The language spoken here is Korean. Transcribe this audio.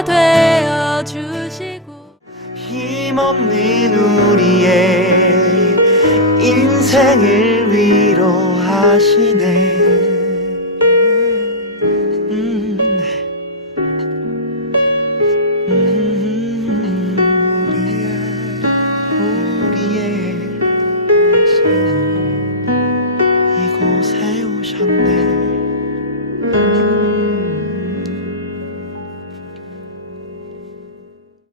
가 되어 주시고. 힘없는 우리의 인생을 위로하시네